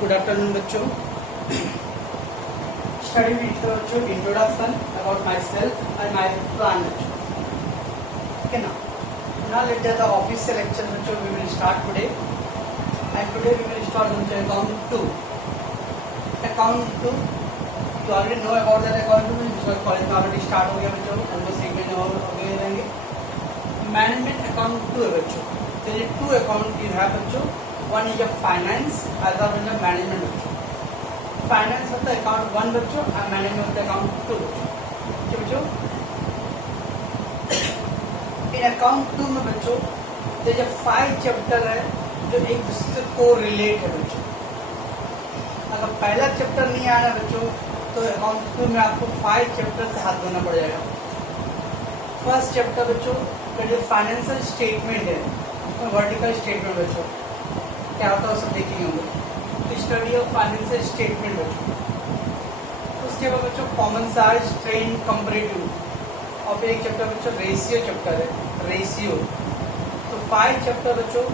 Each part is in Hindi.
गुड आफ्टरनून बच्चों। स्टडी विद बच्चों introduction about my self and my plan बच्चों, ठीक है ना। Now let the official lecture बच्चों we will start today, and today we will start बच्चों account 2. Account 2 you already know about that account 2 because college में already start हो गया बच्चों, हमको सीखने और अगले रहेंगे। मैनेजमेंट अकाउंट 2 है बच्चों। तो ये 2 अकाउंट की है बच्चों। One is a finance, other is a management बच्चों। फाइनेंस होता है अकाउंट 1 बच्चों और मैनेजमेंट होता है अकाउंट 2 बच्चों, ठीक है बच्चों। इन अकाउंट 2 में बच्चों तो जो 5 चैप्टर है जो एक दूसरे को रिलेट है बच्चों। अगर पहला चैप्टर नहीं आया बच्चों तो अकाउंट 2 में आपको 5 चैप्टर से हाथ धोना पड़ जाएगा। फर्स्ट चैप्टर बच्चों जो फाइनेंशियल स्टेटमेंट है, उसमें वर्टिकल स्टेटमेंट बच्चों क्या होता है सब देखेंगे हम लोग। स्टडी ऑफ फाइनेंशियल स्टेटमेंट बच्चों। उसके बाद बच्चों कॉमन साइज, ट्रेंड, कंपैरेटिव और फिर एक चैप्टर बच्चों रेशियो चैप्टर है, रेशियो। तो 5 चैप्टर बच्चों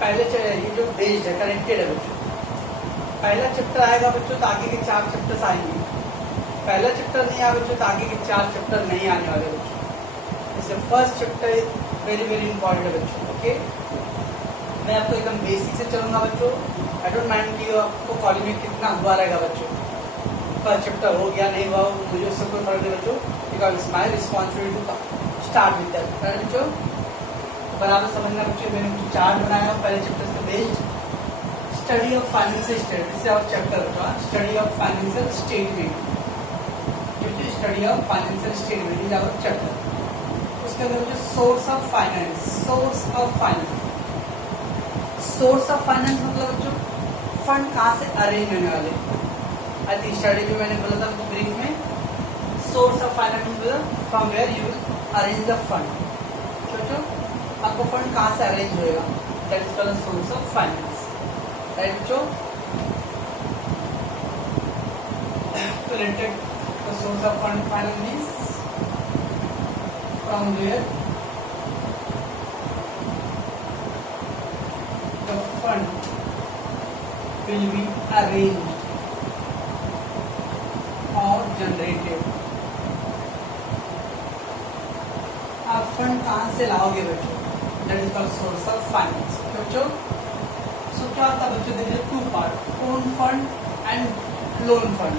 पहले ये जो बेस्ड है कनेक्टेड है बच्चों। पहला चैप्टर आएगा बच्चों तो आगे के 4 चैप्टर्स आएंगे। पहला चैप्टर नहीं आया बच्चों तो आगे के 4 चैप्टर नहीं आने वाले बच्चों। इसलिए first chapter very very important है बच्चों। ओके, मैं आपको एकदम बेसिक से चलूंगा बच्चों। आई डोंट माइंड कि आपको कॉलेज में कितना हुआ रहेगा बच्चों, फर्स्ट चैप्टर हो गया नहीं हुआ मुझे उससे कोई फर्क नहीं बच्चों, because it's my responsibility to start with that, right बच्चों। बराबर समझना बच्चों। मैंने कुछ चार्ट बनाया पहले चैप्टर से based. Study of financial statement, इससे और चैप्टर बच्चों study of financial statement, study of financial statement is our chapter. उसके अंदर बच्चों source of finance, source of finance. Source of finance मतलब बच्चों फंड कहाँ से अरेंज होने वाले। आई थिंक स्टडी में मैंने बोला था ब्रीफ में, सोर्स ऑफ फाइनेंस मतलब from where you will arrange the fund. बच्चों आपको फंड कहाँ से अरेंज होएगा, that is called source of finance, right बच्चों। Related the source of fund finance means from where fund will be arranged or generated। आप फंड कहाँ से लाओगे बच्चों, that is called source of finance बच्चों। सो क्या होता है बच्चों, देखिए 2 part, own fund and loan fund.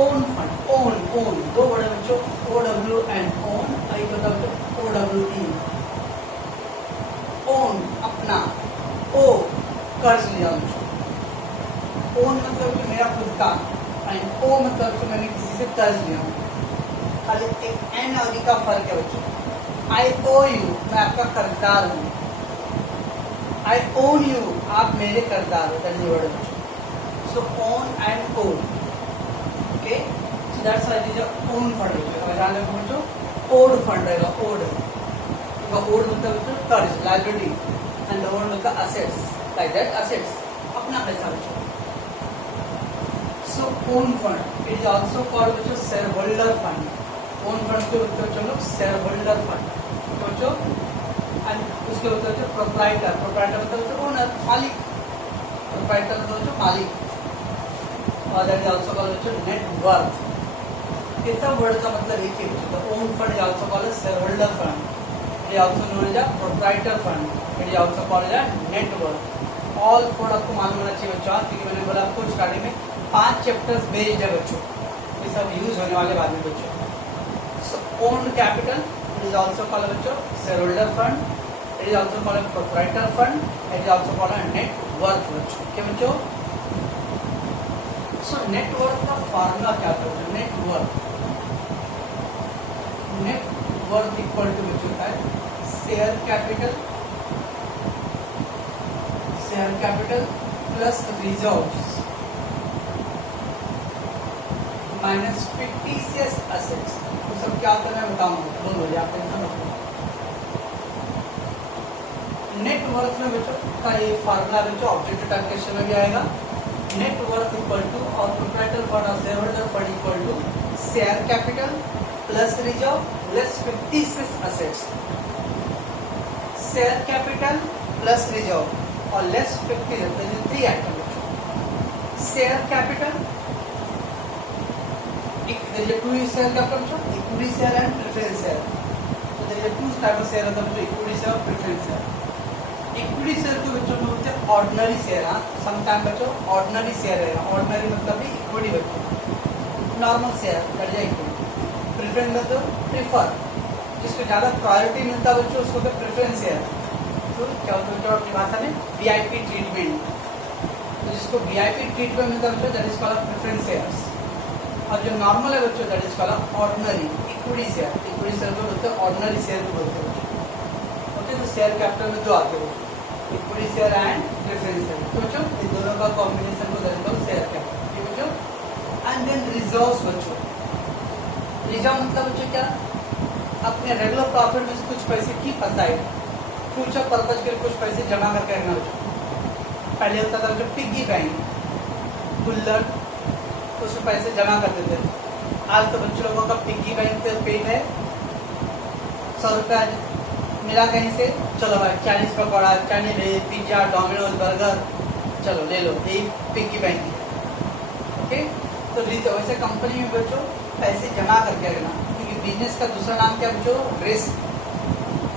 Own fund, own 2 word है बच्चों, OW एंड ओन। एक होता है बच्चों OWE, ओन अपना, ओ कर्ज लिया बच्चों। ओन मतलब कि मेरा खुद का, एंड ओ मतलब कि मैंने किसी से कर्ज लिया। खाली एक एन और ई का फर्क है बच्चों। आई ओ यू, मैं आपका कर्जदार हूँ। आई ओन यू, आप मेरे कर्जदार हो, दैट इज वर्ड बच्चों। So own and o, okay, so that's why it is a own fund बच्चों। ध्यान रखो बच्चों, ओड फंड रहेगा, ओड। ओड मतलब बच्चों कर्ज, liability, and the one with the assets, like that assets, अपना पैसा बच्चों। So own fund, it is also called बच्चों shareholder fund। own fund को बोलते हैं लोग shareholder fund बच्चों। and उसके बोलते हैं proprietor, proprietor मतलब बच्चों owner, मालिक, proprietor मतलब बच्चों मालिक। और that is also called बच्चों net worth। ये सब वर्ड का मतलब एक ही बच्चों। the own fund is also called shareholder fund, it is also known as a proprietor fund, it is also called as net worth। All 4 आपको मालूम होना चाहिए बच्चों, क्योंकि मैंने बोला आपको स्टार्टिंग में 5 चैप्टर्स बेस्ड है बच्चों, ये सब यूज होने वाले बाद में बच्चों। So own capital, it is also called बच्चों share holder fund, it is also called proprietor fund, it is also called net worth बच्चों, क्या बच्चों। सो नेट वर्थ का फॉर्मूला क्या होता है, नेट वर्थ इक्वल टू बच्चों का share capital plus reserves minus fictitious assets. तो सब क्या होता है मैं बताऊंगा, दोनों हो जाते हैं। नेट वर्थ में बच्चों का ये फार्मूला बच्चों ऑब्जेक्टिव टाइप क्वेश्चन में भी आएगा। नेट वर्थ इक्वल टू और प्रोप्राइटर फंड और share holder fund equal to share capital plus reserve less fictitious assets. Share capital plus reserve और less 50 3 item. share capital. There is a two share capital, equity share and preference share. So there is a two type of share होता है, equity share और preference share. Equity share को बच्चों में बोलते हैं ordinary share. हाँ, sometime बच्चों ordinary share रहेगा. Ordinary मतलब भी equity बच्चों. Normal share बढ़ जाए equity. Preference मतलब prefer. जिसको ज़्यादा प्रायोरिटी मिलता है बच्चों उसको तो प्रेफरेंस है. तो क्या होता है बच्चों अपनी भाषा में वीआईपी ट्रीटमेंट. तो जिसको वीआईपी ट्रीटमेंट मिलता है बच्चों that is called preference shares. और जो नॉर्मल है बच्चों that is called ordinary equity share. Equity share को बोलते हैं ऑर्डिनरी शेयर को बोलते हैं बच्चों. ओके, तो शेयर कैपिटल में दो आते हैं equity share and preference share. तो बच्चों इन दोनों का कॉम्बिनेशन को that is called share capital. ठीक बच्चों. एंड देन रिजर्व्स बच्चों. रिजर्व मतलब बच्चों क्या, अपने रेगुलर प्रॉफिट में से कुछ पैसे की असाइड फ्यूचर पर्पज के लिए कुछ पैसे जमा करके रखना बच्चों. पहले होता था जो पिग्गी बैंक, गुल्लक, उसमें पैसे जमा करते थे. आज तो बच्चों लोगों का पिग्गी बैंक पे पेट है. 100 रुपया मिला कहीं से, चलो भाई चाइनीज पकौड़ा, चाइनीज भेज, पिज्जा, डोमिनोज, बर्गर, चलो ले लो. यही पिग्गी बैंक है. ओके, तो वैसे कंपनी में बच्चों पैसे जमा करके रखना. बिजनेस का दूसरा नाम क्या बच्चों, रिस्क,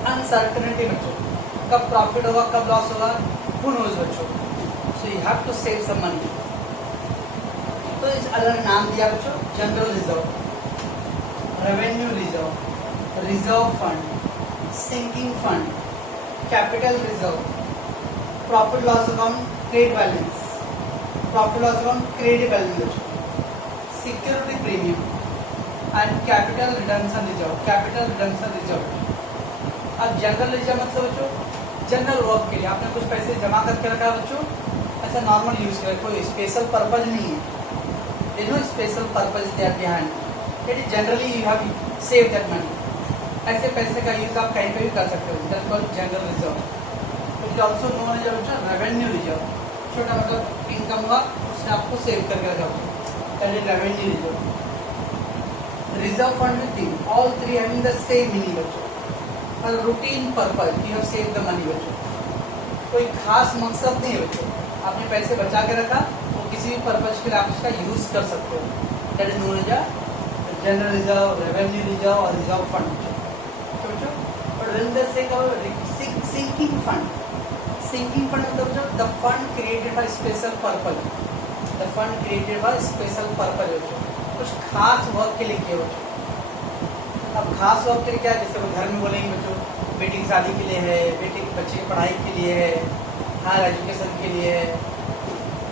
अनसर्टेनिटी बच्चों. कब प्रॉफिट होगा कब लॉस होगा हू नोज बच्चों. So you have to save some money. तो इस अलग नाम दिया बच्चों general reserve, revenue reserve, reserve fund, sinking fund, capital reserve, profit loss account, trade balance, profit loss account, credit balance बच्चों, security premium and capital redemption reserve. Capital redemption reserve. अब जनरल रिजर्व मतलब बच्चों जनरल वर्क के लिए आपने कुछ पैसे जमा करके रखा है बच्चों, ऐसा नॉर्मल यूज करें, कोई स्पेशल पर्पज नहीं है. There no special purpose there behind. It is generally you have save that money. ऐसे पैसे का यूज आप कहीं पे भी कर सकते हो. That's called general reserve. It is also known as बच्चों रेवेन्यू रिजर्व. छोटा मतलब इनकम हुआ उसने आपको सेव करके रखा बच्चों, that is revenue reserve. Reserve fund में थी all three having the same meaning बच्चों. और routine purpose you have save the money बच्चों. कोई खास मकसद नहीं है बच्चों, आपने पैसे बचा के रखा तो किसी भी पर्पज के लिए आप उसका यूज कर सकते हो. That is known as general reserve, revenue reserve और रिजर्व फंड. तो बच्चों और सिंकिंग फंड. सिंकिंग फंड मतलब the fund created for special purpose. The fund created for special purpose बच्चों, कुछ खास वर्क के लिए किया बच्चों. अब खास वर्क के लिए क्या है, जैसे वो घर में बोलेंगे बच्चों बेटी की शादी के लिए है, बेटे के बच्चे की पढ़ाई के लिए है, हायर एजुकेशन के लिए है,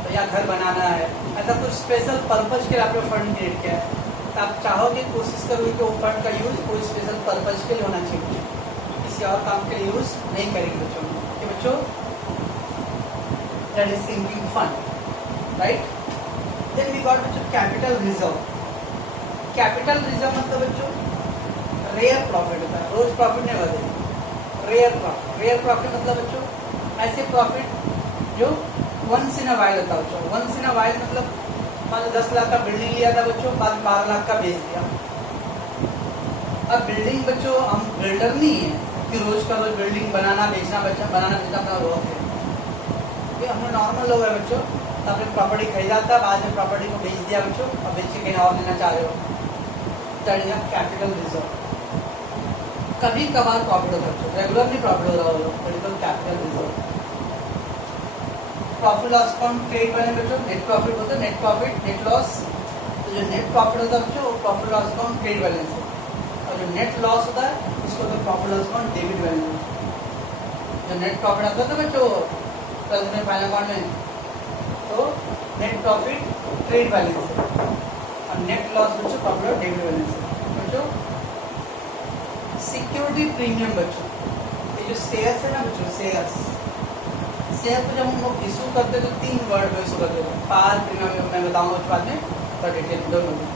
तो या घर बनाना है, ऐसा कुछ स्पेशल पर्पज के लिए आपने फंड क्रिएट किया है. तो आप चाहोगे कोशिश करोगे कि वो फंड का यूज कोई स्पेशल पर्पज के लिए होना चाहिए, किसी और काम के लिए यूज नहीं करेंगे बच्चों. कि बच्चों that is sinking fund, right. Then we got बच्चों कैपिटल रिजर्व. कैपिटल रिजर्व मतलब बच्चों रेयर प्रॉफिट होता है, रोज प्रॉफिट नहीं होता. Rare profit. रेयर प्रॉफिट मतलब बच्चों ऐसे प्रॉफिट जो वंस इन अ वाइल होता है बच्चों. वंस इन अ वाइल मतलब मान लो 10 लाख का बिल्डिंग लिया था बच्चों, बाद 12 लाख का बेच दिया. अब बिल्डिंग बच्चों हम बिल्डर नहीं है कि रोज का रोज बिल्डिंग बनाना बेचना बनाना बेचना अपना वर्क है. ये हम नॉर्मल लोग है बच्चों, तो आपने प्रॉपर्टी खरीदा था, बाद में प्रॉपर्टी को बेच दिया बच्चों, और बेच के कहीं और लेना चाह रहे हो. That is capital reserve. कभी कभार प्रॉफिट होता है, रेगुलरली प्रॉफिट हो रहा होगा, medical capital reserve. Profit loss account credit balance बच्चों नेट प्रॉफिट होता है. Net profit net loss. तो जो नेट प्रॉफिट होता है बच्चों वो profit loss account credit balance है, और जो नेट लॉस होता है उसको तो profit loss account debit balance. जो नेट प्रॉफिट आता था बच्चों प्लस में फाइनल अकाउंट में, तो नेट प्रॉफिट क्रेडिट बैलेंस है, और नेट लॉस बच्चों प्रॉफिट डेबिट बैलेंस है. बच्चों सिक्योरिटी प्रीमियम बच्चों, ये जो शेयर्स है ना बच्चों, शेयर को जब हम लोग इशू करते तो 3 वर्ड में इशू करते थे. पार प्रीमियम मैं बताऊंगा उस बाद में थोड़ा डिटेल दोनों में.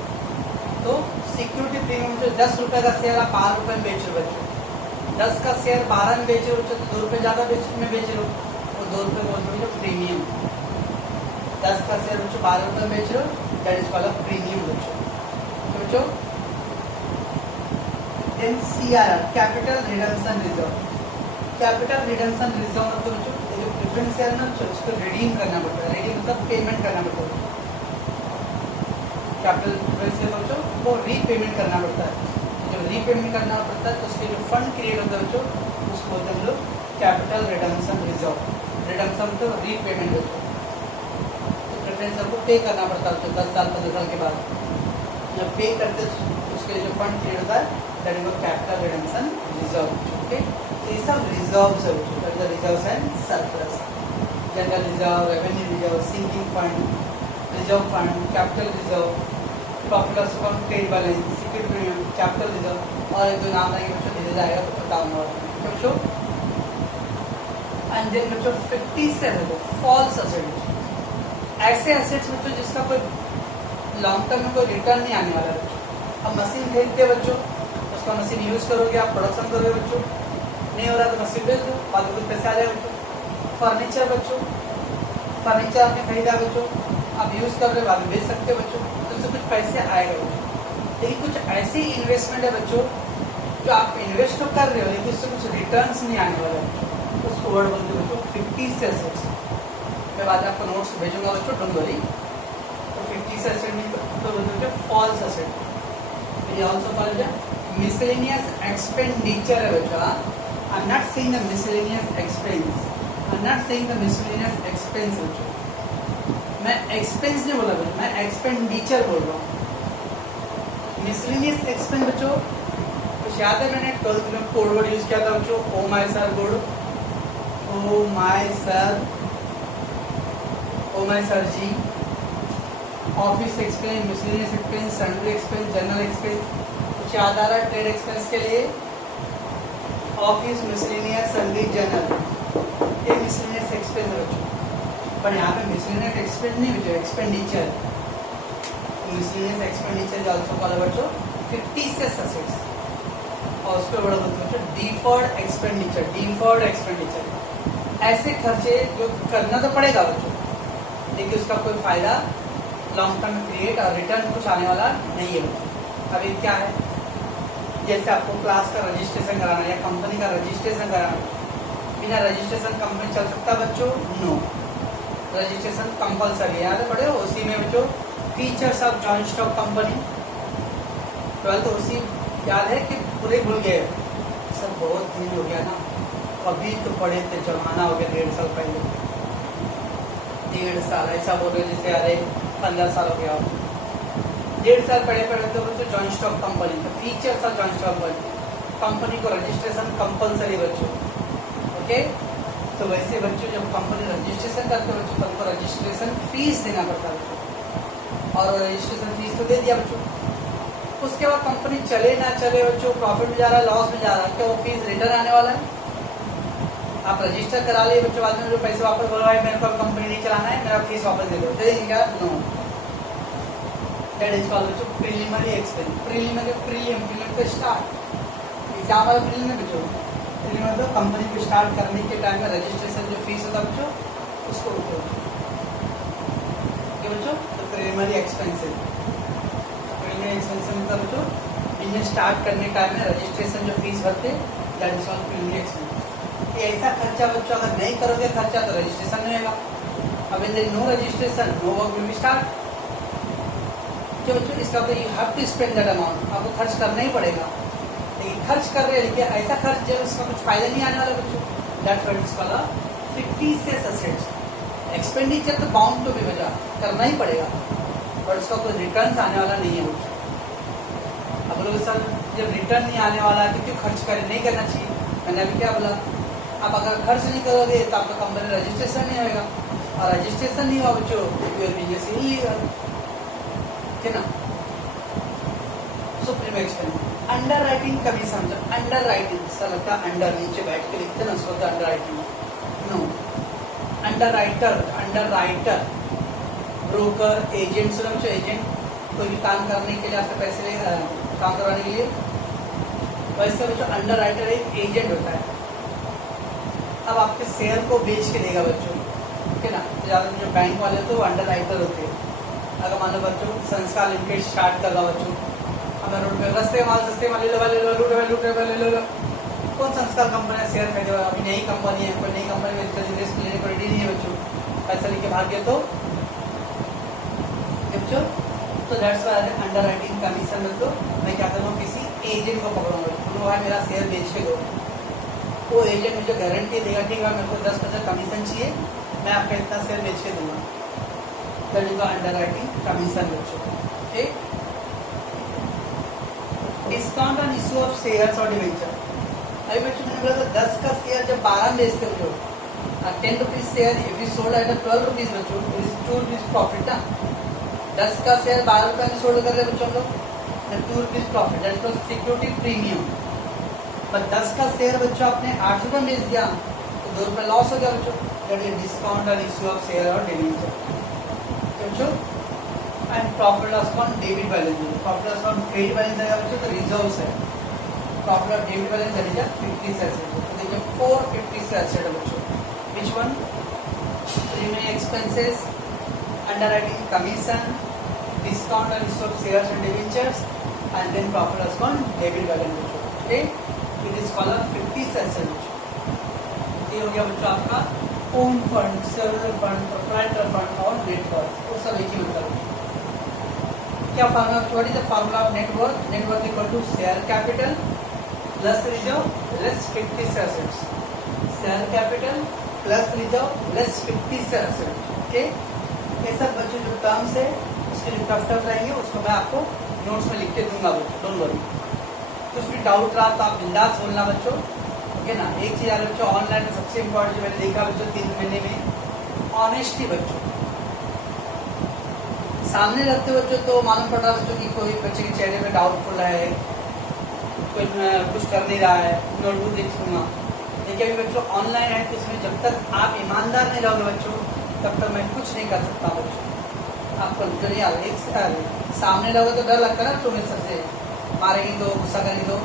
तो सिक्योरिटी प्रीमियम जो 10 रुपये का शेयर आप 12 रुपये में बेच रहे हो बच्चों. 10 का शेयर 12 में बेच रहे हो बच्चों, तो 2 रुपये ज़्यादा में बेच रहे हो, वो 2 रुपये बोलते हो जो प्रीमियम. 10 का शेयर बच्चों 12 रुपये में बेच रहे हो, दैट इज कॉल्ड प्रीमियम बच्चों. तो बच्चों then CRR capital redemption reserve. Capital redemption reserve मतलब बच्चों जो प्रेफरेंस शेयर ना उसको रिडीम करना पड़ता है. रिडीम मतलब पेमेंट करना पड़ता है. कैपिटल प्रिफरेंस है बच्चों वो रीपेमेंट करना पड़ता है। जब रीपेमेंट करना पड़ता है तो उसके जो फंड क्रिएट होता है बच्चों उसको बोलते हैं हम लोग कैपिटल रिडम्पशन रिजर्व। रिडम्पशन तो रीपेमेंट बच्चों, तो प्रेफरेंस हमको पे करना पड़ता है बच्चों 10 साल 15 साल के बाद। जब पे करते उसके जो फंड क्रिएट होता है that is capital redemption reserve. Okay, ये सब रिजर्व है बच्चों, reserve and surplus, general reserve, revenue reserve, sinking fund, reserve fund, capital reserve, profit loss account, trade balance, security premium, capital reserve और एक दो नाम रहेंगे बच्चों भेजा जाएगा तो बताऊंगा बच्चों। एंड देन बच्चों 50 से फॉल्स एसेट्स, ऐसे एसेट्स बच्चों जिसका कोई लॉन्ग टर्म में कोई रिटर्न नहीं आने वाला बच्चों। अब मशीन खरीदते हैं बच्चों, उसका मशीन यूज़ करोगे, आप प्रोडक्शन करोगे बच्चों, नहीं हो रहा तो मशीन बेच दो, बाद में कुछ पैसे आ जाए बच्चों। फर्नीचर बच्चों, फर्नीचर आपने खरीदा बच्चों, आप यूज़ कर रहे हो, बाद में बेच सकते हो बच्चों, तो उससे कुछ पैसे आएगा बच्चों। लेकिन कुछ ऐसी इन्वेस्टमेंट है बच्चों जो आप इन्वेस्ट तो कर रहे हो लेकिन उससे कुछ रिटर्न्स नहीं आने वाला बच्चों, उसको वर्ड बोलते हो बच्चों 50 से एसेट्स। मैं बाद में आपको नोट्स भेजूंगा बच्चों, डोंट वरी। तो 50 से एसेट में तो बोलते हैं फॉल्स एसेट। ये ऑल्सो कॉल्ड मिसलेनियस एक्सपेंडिचर है बच्चों। I am not saying the miscellaneous expense, I am not saying the miscellaneous expense बच्चों, मैं एक्सपेंस नहीं बोला बच्चों, मैं एक्सपेंडिचर बोल रहा हूँ। मिसलेनियस एक्सपेंस बच्चों कुछ याद है, मैंने 12th में कोड वर्ड यूज किया था बच्चों, oh my sir code, oh my sir, oh my sir ji. Office expense, miscellaneous expense, sundry expense, general expense, कुछ याद आ रहा है ट्रेड एक्सपेंस के लिए? ऑफिस, मिसलेनियस, सन्ड्री, जनरल, ये मिसलेनियस एक्सपेंस है बच्चों। पर यहाँ पे मिसलेनियस एक्सपेंस नहीं बच्चों, expenditure. Miscellaneous expenditure also called बच्चों 50 से एसेट्स, और उसको बड़ा बोलते हैं बच्चों डिफर्ड एक्सपेंडिचर। डिफर्ड एक्सपेंडिचर ऐसे खर्चे जो करना तो पड़ेगा बच्चों लेकिन उसका कोई फायदा लॉन्ग टर्म क्रिएट और रिटर्न कुछ आने वाला नहीं है बच्चों। अभी क्या है, जैसे आपको क्लास का रजिस्ट्रेशन कराना है या कंपनी का रजिस्ट्रेशन कराना है, बिना रजिस्ट्रेशन कंपनी चल सकता है बच्चों? नो, रजिस्ट्रेशन कंपलसरी है। याद पड़े हो उसी में बच्चों features of joint stock company 12th उसी याद है कि पूरे भूल गए सर, बहुत दिन हो गया ना, अभी तो पढ़े थे, जमाना हो गया 1.5 साल पहले, 1.5 साल ऐसा बोल रहे जैसे अरे 15 साल हो गया। 1.5 साल पढ़े तो बच्चों जॉइंट स्टॉक कंपनी, तो features of joint stock company को रजिस्ट्रेशन कंपलसरी बच्चों। ओके, तो वैसे बच्चों जब कंपनी रजिस्ट्रेशन करते हो बच्चों तो उनको रजिस्ट्रेशन फीस देना पड़ता है बच्चों, और रजिस्ट्रेशन फीस तो दे दिया बच्चों। उसके बाद कंपनी चले ना चले बच्चों, प्रॉफिट में जा रहा है, लॉस में जा रहा है, क्या वो फीस रिटर्न आने वाला है? आप रजिस्टर करा लिए बच्चों, बाद में जो पैसे वापस बोलो भाई मेरे को कंपनी नहीं चलाना है, मेरा फीस वापस दे दो, दे देंगे क्या? नो, दैट इज कॉल्ड बच्चों प्रीलिमिनरी एक्सपेंस। प्रीलिमिनरी प्रीलिम का स्टार्ट एग्जाम वाला प्रीलिम है बच्चों। प्रीलिम मतलब कंपनी को स्टार्ट करने के टाइम में रजिस्ट्रेशन जो फीस होता है बच्चों उसको रुको बच्चों, तो प्रीलिमिनरी एक्सपेंस है। एक्सपेंस मतलब बच्चों बिजनेस स्टार्ट करने टाइम में रजिस्ट्रेशन जो फीस भरते that is called preliminary expense. ये ऐसा खर्चा बच्चों अगर नहीं करोगे खर्चा तो रजिस्ट्रेशन नहीं होगा। अब इन no registration no work will be start. क्या बच्चों इसका तो you have to spend that amount, आपको खर्च करना ही पड़ेगा। लेकिन खर्च कर रहे हैं लेकिन ऐसा खर्च जो उसका कुछ फायदा नहीं आने वाला बच्चों, दैट व्हाट इज कॉल्ड 50 से एसेट्स। एक्सपेंडिचर तो बाउंड टू बी बचा करना ही पड़ेगा पर उसका कोई रिटर्न आने वाला नहीं है बच्चों। अब लोग सर जब रिटर्न नहीं आने वाला है तो क्यों खर्च करें? नहीं करना चाहिए। मैंने अभी क्या बोला, आप अगर खर्च नहीं करोगे तो आपका कंपनी रजिस्ट्रेशन नहीं होगा, और रजिस्ट्रेशन नहीं हुआ बच्चों योर बिजनेस इलीगल, ठीक है ना। सुप्रीम एक्सपेंस अंडर राइटिंग कभी समझो, अंडर राइटिंग सर लगता है अंडर नीचे बैठ के लिखते ना उसको underwriting. No, underwriter, underwriter, broker, agent. सुनो बच्चों, एजेंट कोई भी काम करने के लिए आपसे पैसे काम करवाने के लिए, वैसे बच्चों अंडर राइटर एक एजेंट होता है। अब आपके शेयर को बेच के देगा बच्चों, ठीक है ना। तो ज़्यादा जो बैंक वाले होते हैं वो अंडर राइटर होते हैं। अगर मान लो बच्चों संस्कार लिमिटेड स्टार्ट कर रहा बच्चों, हमें रोड पे सस्ते माल ले लो, कौन संस्कार कंपनी शेयर खरीदेगा? अभी नई कंपनी है, कोई नई कंपनी में रिस्क लेने को रेडी नहीं है बच्चों, पैसा लेके भाग गए तो बच्चों तो that's why under writing commission बच्चों मैं क्या करूँगा, किसी एजेंट को पकड़ूंगा, बोलो भाई मेरा शेयर बेच के दो। वो एजेंट मुझे गारंटी देगा, ठीक है मेरे को 10% कमीशन चाहिए, मैं आपका इतना शेयर बेच के दूंगा। That is under writing commission बच्चों। ठीक, discount on issue of shares और डिवेंचर। अभी बच्चों मैंने बोला 10 का शेयर जब 12 में बेचते हो, 10 rupees share if you sold at 12 rupees बच्चों, इट इज 2 रुपीज प्रॉफिट ना। 10 का शेयर 12 रुपये में सोल्ड कर रहे बच्चों हम लोग, 2 rupees profit, that is security premium. पर 10 का शेयर बच्चों आपने 8 रुपये में बेच दिया तो 2 रुपये लॉस हो गया बच्चों, that is discount on issue of share और डिवेंचर बच्चों। And profit loss on debit balance, profit loss on credit balance आएगा बच्चों तो रिजर्व्स है। Profit of debit balance that is 50 से एसेट, तो देखिए 450 से एसेट है बच्चों। Which one? Remaining expenses, underwriting commission, discount on issue of shares and debentures and then profit loss on debit balance बच्चों। ठीक, इट इज कॉल्ड 50 से एसेट बच्चों। ये हो गया बच्चों आपका own fund, shareholder fund, proprietor fund और नेटवर्क, वो सब एक ही मतलब है। क्या formula? What is the formula of network? Network equal to share capital plus reserve less 50 से assets. Share capital plus reserve less 50 से एसेट्स। ओके, ये सब बच्चों जो टर्म्स है उसके लिए टफ रहेंगे, उसको मैं आपको नोट्स में लिख के दूंगा बच्चों, डोंट वरी। कुछ भी डाउट रहा तो आप बिंदास बोलना बच्चों, ओके ना। एक चीज यार बच्चों, ऑनलाइन में सबसे इम्पोर्टेंट जो मैंने देखा बच्चों 3 महीने में, ऑनेस्टी बच्चों। सामने रखते बच्चों तो मालूम पड़ रहा बच्चों कि कोई बच्चे के चेहरे पे डाउटफुल है, कोई कुछ कर नहीं रहा है, नोटबुक देख लूँगा। देखिए अभी बच्चों ऑनलाइन है तो इसमें जब तक आप ईमानदार नहीं रहोगे बच्चों तब तक मैं कुछ नहीं कर सकता बच्चों। आपको जो नहीं यार एक सामने रहोगे तो डर लगता है ना, तुम्हें सबसे मारेंगे तो गुस्सा करेंगे तो,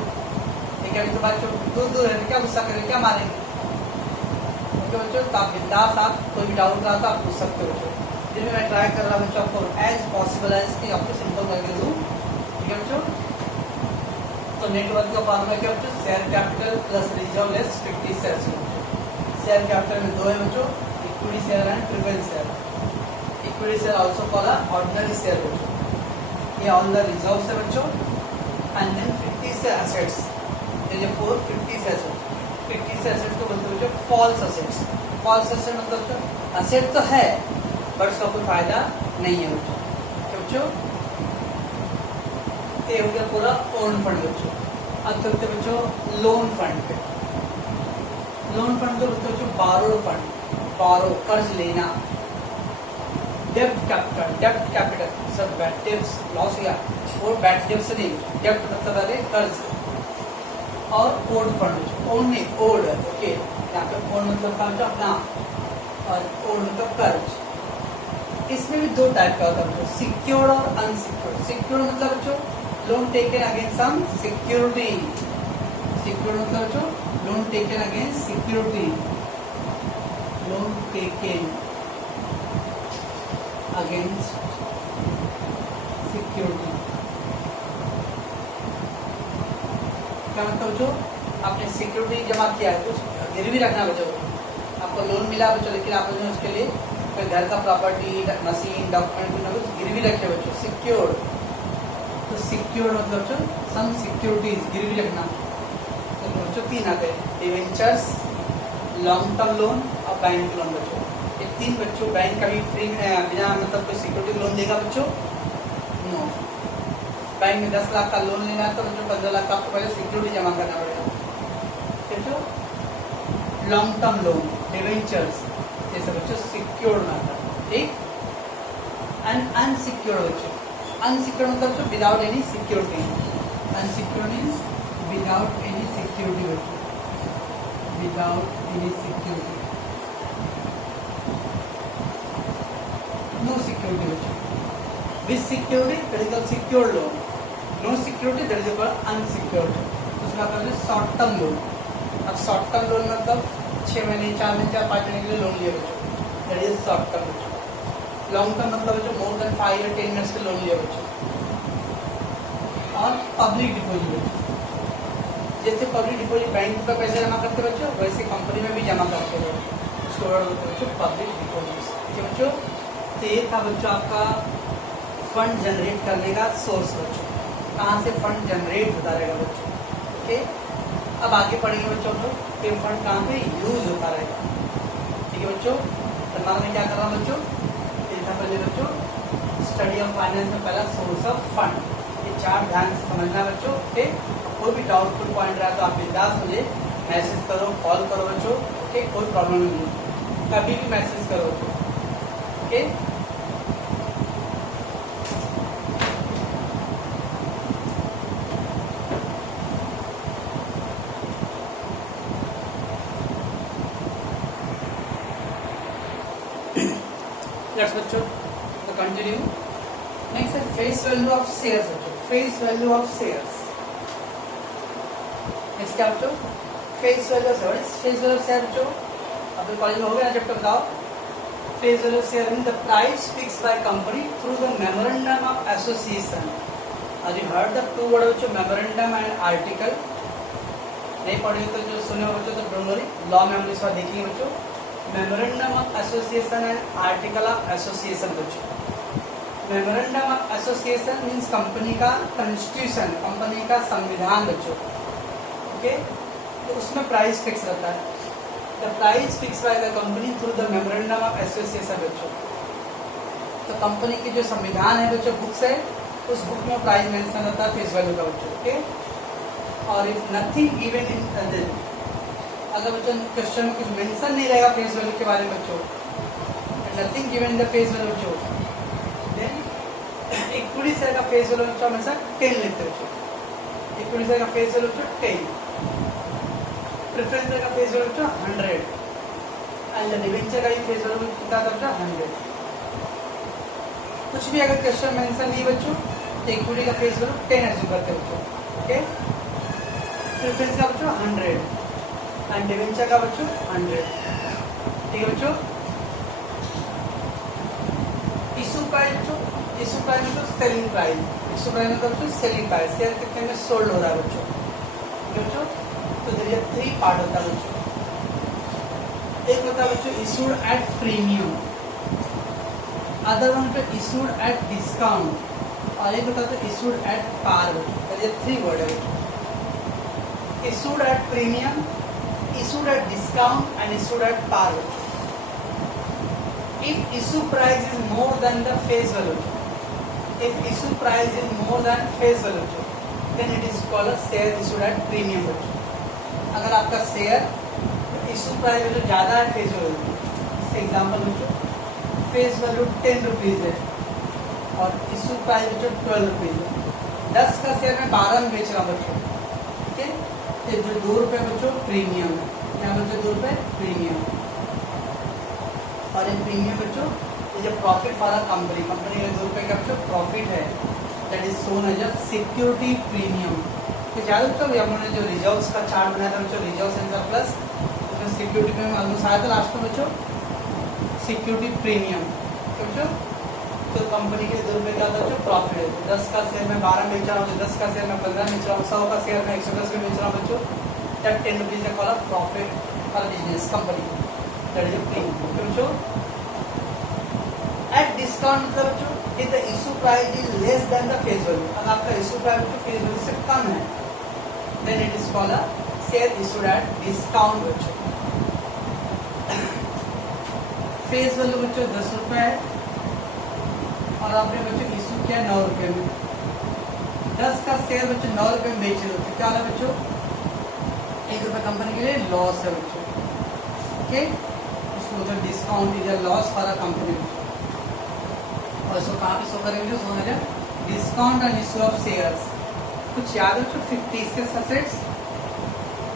देखिए अभी तो बच्चों दूर है, क्या गुस्सा करेंगे, क्या मारेंगे। ओके बच्चों, तो आप बिंदास, आप कोई भी डाउट रहा तो आप पूछ सकते हो बच्चों। जिसमें मैं ट्राई कर रहा हूँ बच्चों आपको एज पॉसिबल एज कि आपको सिंपल करके दूँ, ठीक है बच्चों। तो नेटवर्क का फार्मूला क्या बच्चों? Share capital plus reserve less 50 से एसेट। शेयर कैपिटल में 2 है बच्चों, equity share and preference share. Equity share also called ordinary share बच्चों। ये ऑल द रिजर्व्स है बच्चों, एंड देन 50 से एसेट्स, ये 450 से एसेट। 50 से एसेट्स को बोलते हैं बच्चों फॉल्स एसेट्स। फॉल्स एसेट मतलब एसेट तो है बट उसका कोई फायदा नहीं है बच्चों। बच्चों ये हो गया पूरा ओन फंड बच्चों। अब चलते बच्चों लोन फंड पे। लोन फंड को बोलते बच्चों बारो फंड, बारो कर्ज लेना। डेब्ट कैपिटल, डेब्ट कैपिटल सब बैड डेब्ट्स लॉस गया, और बैड डेब्ट्स नहीं, डेब्ट मतलब अरे कर्ज। और ओड फंड, ओड नहीं ओड, ओके यहाँ पे ओड मतलब था बच्चों अपना, और ओड मतलब कर्ज। इसमें भी 2 टाइप का होता है, सिक्योर्ड और अनसिक्योर्ड। सिक्योर्ड मतलब बच्चों loan taken against some security. Secured मतलब बच्चों loan taken against security, loan taken against security. क्या मतलब बच्चों? आपने सिक्योरिटी जमा किया है, कुछ गिरवी रखना बच्चों, आपको लोन मिला बच्चों, लेकिन आपने उसके लिए कोई घर का प्रॉपर्टी, मशीन, डॉक्यूमेंट कुछ गिरवी रखे बच्चों, सिक्योर्ड। तो सिक्योर्ड मतलब बच्चों सम सिक्योरिटीज गिरवी रखना। तो बच्चों 3 आते हैं, डिवेंचर्स, लॉन्ग टर्म लोन और बैंक लोन बच्चों। ये 3 बच्चों बैंक कभी फ्री बिना मतलब कोई सिक्योरिटी लोन देगा बच्चों? नो। बैंक में 10 लाख का लोन लेना है तो बच्चों 15 लाख का आपको पहले सिक्योरिटी जमा करना पड़ेगा। बच्चों लॉन्ग टर्म लोन, डिवेंचर्स जैसे बच्चों सिक्योर्ड ना था, ठीक। एंड अनसिक्योर्ड बच्चों, अनसिक्योर्ड मतलब बच्चों without any security. Unsecured means without any security बच्चों, without any security, no security बच्चों। With security that is called secured loan, no security that is called unsecured. दूसरा कहते हैं शॉर्ट टर्म लोन। अब शॉर्ट टर्म लोन मतलब 6 महीने, 4 महीने, 4-5 महीने के लिए लोन लिया बच्चों, दैट इज शॉर्ट टर्म बच्चों। लॉन्ग टर्म मतलब बच्चों मोर देन 5 या 10 ईयर्स के लोन लिया बच्चों। और पब्लिक डिपॉजिट, जैसे पब्लिक डिपॉजिट बैंक में पैसे जमा करते बच्चों, वैसे कंपनी में भी जमा करते हैं बच्चों, पब्लिक डिपॉजिट। ठीक है बच्चों, तो ये था बच्चों आपका फंड जनरेट करने का सोर्स बच्चों, कहाँ से फंड जनरेट होता रहेगा बच्चों। ओके, अब आगे पढ़ेंगे बच्चों हम लोग ये फंड कहाँ पे यूज होता रहेगा। ठीक है बच्चों, तो मैं क्या कर रहा हूँ बच्चों, पहले बच्चों स्टडी ऑफ फाइनेंस में पहला सोर्स ऑफ फंड, ये चार ध्यान से समझना बच्चों। ओके, कोई भी डाउटफुल पॉइंट रहा तो आप बिंदास मुझे मैसेज करो, कॉल करो बच्चों। ओके, कोई प्रॉब्लम नहीं है, कभी भी मैसेज करो बच्चों। ओके, लेट्स बच्चों तो कंटिन्यू। नेक्स्ट है फेस वैल्यू ऑफ शेयर्स बच्चों, face value of shares. Next क्या बच्चों, face value of share. Face value of share बच्चों अपने कॉलेज में हो गया ना चैप्टर, बताओ। Face value of share mean the price fix by company through the memorandum of association. आज you heard the two word बच्चों, मेमोरेंडम एंड आर्टिकल। नहीं पढ़ी तो जो सुने हो बच्चों तो डोंट वरी, लॉ में हम इस बार देखेंगे बच्चों। Memorandum of association and article of association बच्चों। Memorandum of association means company का कॉन्स्टिट्यूशन, कंपनी का संविधान बच्चों। ओके, तो उसमें प्राइस फिक्स रहता है। The price fix by the company through the memorandum of association बच्चों। तो कंपनी की जो संविधान है बच्चों, बुक्स है, उस बुक में प्राइस मेंशन रहता है फेस वैल्यू का बच्चों। ओके, और इफ नथिंग गिवन इन अगर बच्चों क्वेश्चन में कुछ मेंशन नहीं रहेगा फेस वैल्यू के बारे में बच्चों, nothing given the face value बच्चों, देन इक्विटी शेयर का फेस वैल्यू बच्चों हमेशा 10 लेते बच्चों। इक्विटी शेयर का फेस वैल्यू बच्चों 10, प्रेफरेंस शेयर का फेस वैल्यू बच्चों 100 एंड डिबेंचर का भी फेस वैल्यू कितना था बच्चों 100। कुछ भी अगर क्वेश्चन मेंशन नहीं बच्चों तो इक्विटी का फेस वैल्यू 10 एज्यूम करते बच्चों। ओके, प्रेफरेंस का बच्चों 100 एंड डिवेंचर का बच्चों 100। ठीक है बच्चों, इशू प्राइस बच्चों, इशू प्राइस मतलब सेलिंग प्राइस, इशू प्राइस मतलब बच्चों सेलिंग प्राइस, शेयर कितने में सोल्ड हो रहा है बच्चों। ठीक है बच्चों, तो देखिए 3 पार्ट होता है बच्चों। एक होता है बच्चों issued at premium, other one पे इशूड एट डिस्काउंट, और एक होता है इशूड एट पार बच्चों। ये 3 वर्ड है बच्चों, issued at premium, issued at discount and issued at par. If issue price is more than the face value, if issue price is more than face value, then it is called a share issued at premium. अगर आपका शेयर इशू प्राइस जो ज़्यादा है फेस वैल्यू, जैसे एग्जाम्पल बच्चों फेस वैल्यू 10 रुपीज़ है और इशू प्राइस बच्चों 12 रुपीज़ है, 10 का शेयर मैं 12 में बेच रहा हूँ बच्चों। ठीक है, जो 2 रुपये बच्चों प्रीमियम है, यहाँ बच्चों 2 रुपये प्रीमियम, और ये प्रीमियम बच्चों ये जो प्रॉफिट फॉर कंपनी, कंपनी का 2 रुपये का बच्चों प्रॉफिट है, that is known as a security premium. तो ज़्यादा बच्चों हमने जो रिजर्व्स का चार्ट बनाया था बच्चों, रिजर्व्स एंड सरप्लस, उसमें सिक्योरिटी प्रीमियम ऑलमोस्ट आया था लास्ट में बच्चों, सिक्योरिटी प्रीमियम। तो बच्चों तो कंपनी के 2 रुपये का बच्चों प्रॉफिट है, 10 का शेयर मैं 12 में बेच रहा हूँ, 10 का शेयर मैं 15 में बेच रहा हूँ, 100 का शेयर मैं 110 में बेच रहा हूँ बच्चों, दैट 10 रुपीज़ का call profit for business company, that is premium. तो बच्चों एट डिस्काउंट मतलब बच्चों if the issue price is less than the face value, अगर आपका इशू प्राइस बच्चों फेस वैल्यू से कम है, then it is called a share issued at discount बच्चों। फेस वैल्यू बच्चों 10 रुपये है और आपने बच्चों इशू किया 9 रुपये में, 10 का शेयर बच्चों 9 रुपये में बेच रहे होते, क्या है बच्चों 1 रुपये कंपनी के लिए लॉस है बच्चों। ओके, उसको मतलब discount is a loss for a company बच्चों, और इसको कहाँ पे शो करेंगे, शो करेंगे discount and issue of shares. कुछ याद है बच्चों, fictitious assets,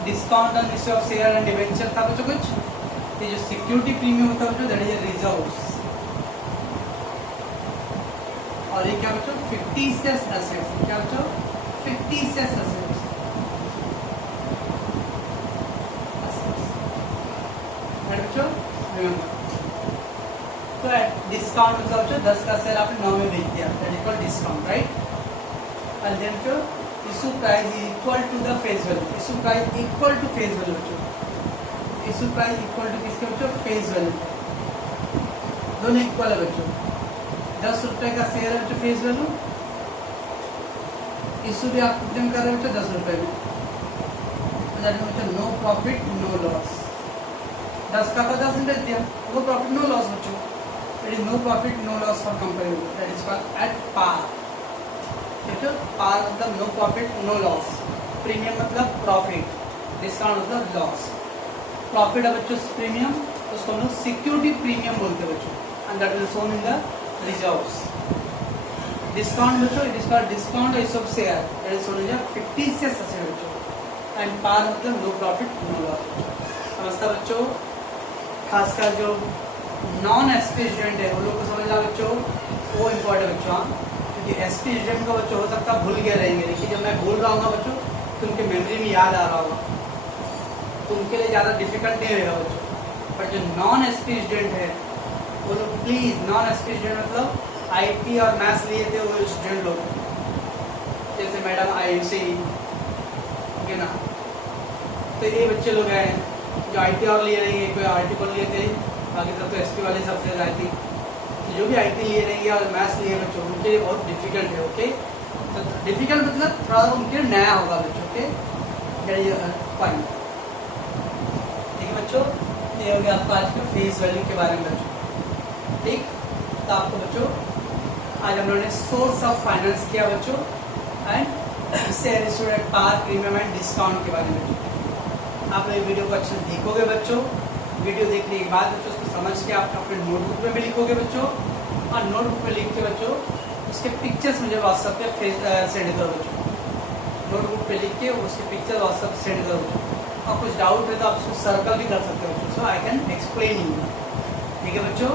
discount and issue of share and debenture था बच्चों कुछ। ये जो सिक्योरिटी प्रीमियम होता है बच्चों दैट इज रिजर्व्स, और ये क्या बच्चों फिक्टिशियस एसेट्स, क्या बच्चों फिक्टिशियस एसेट्स, बच्चों रिमेंबर। तो डिस्काउंट मतलब बच्चों 10 का शेयर आपने 9 में बेच दिया, that is called discount, right. And then बच्चों issue price equal to the face value, issue price equal to face value बच्चों, इशू प्राइस इक्वल टू किसके बच्चों फेस वैल्यू, दोनों इक्वल है बच्चों। 10 रुपए का शेयर है बच्चों फेस वैल्यू, इशू भी आप कितने में कर रहे हैं बच्चों 10 रुपए में, बच्चों नो प्रॉफिट नो लॉस, 10 का था 10 इंडेक्स दिया, नो प्रॉफिट नो लॉस बच्चों, it is no profit no loss for company, that is called at par. बच्चों पार मतलब no profit no loss, premium मतलब प्रॉफिट, डिस्काउंट मतलब लॉस। प्रॉफिट है बच्चों प्रीमियम, उसको हम लोग सिक्योरिटी प्रीमियम बोलते हैं बच्चों, and that is shown in the reserves. Discount बच्चों it is called discount of share, that is shown in the fictitious asset बच्चों, एंड पार मतलब नो प्रॉफिट नो लॉस। समझता बच्चों, खासकर जो नॉन एसपी स्टूडेंट है वो लोग को समझना बच्चों वो इम्पोर्टेंट बच्चों, हाँ, क्योंकि एसपी स्टूडेंट का बच्चों हो सकता है भूल गए रहेंगे, लेकिन जब मैं बोल रहा हूँ बच्चों तो उनके मेमोरी में याद आ रहा होगा, तो उनके लिए ज़्यादा डिफिकल्ट नहीं रहेगा बच्चों। बट जो नॉन एसपी स्टूडेंट है वो लोग प्लीज़, नॉन एसपी स्टूडेंट मतलब आईटी और मैथ्स लिए थे वो स्टूडेंट लोग, जैसे मैडम आईसी है ना, तो ये बच्चे लोग हैं जो आईटी और लिए रहेंगे, कोई आईटी पर लिए थे, बाकी सब तो एसपी वाले सबसे आईटी, जो भी आईटी लिए रहेंगे और मैथ्स लिए बच्चों उनके लिए बहुत डिफिकल्ट है। ओके, तो डिफिकल्ट मतलब थोड़ा उनके लिए नया होगा बच्चों। ओके, पॉइंट ठीक है बच्चों, ये हो गया आपका आज का फेस वैल्यू के बारे में बच्चों। ठीक, तो आपको बच्चों आज हम लोगों ने सोर्स ऑफ फाइनेंस किया बच्चों, and share issue at par, premium and discount के बारे में बच्चों। आप लोग वीडियो को अच्छे से देखोगे बच्चों, वीडियो देखने के बाद बच्चों उसको समझ के आप अपने नोटबुक में भी लिखोगे बच्चों, और नोटबुक में लिख के बच्चों उसके पिक्चर्स मुझे व्हाट्सएप पे सेंड करो बच्चों, नोटबुक पे लिख के उसके पिक्चर व्हाट्सएप सेंड करो बच्चों, और कुछ डाउट है तो आप उसको सर्कल भी कर सकते हो बच्चों, सो आई कैन एक्सप्लेन यू। ठीक है बच्चों।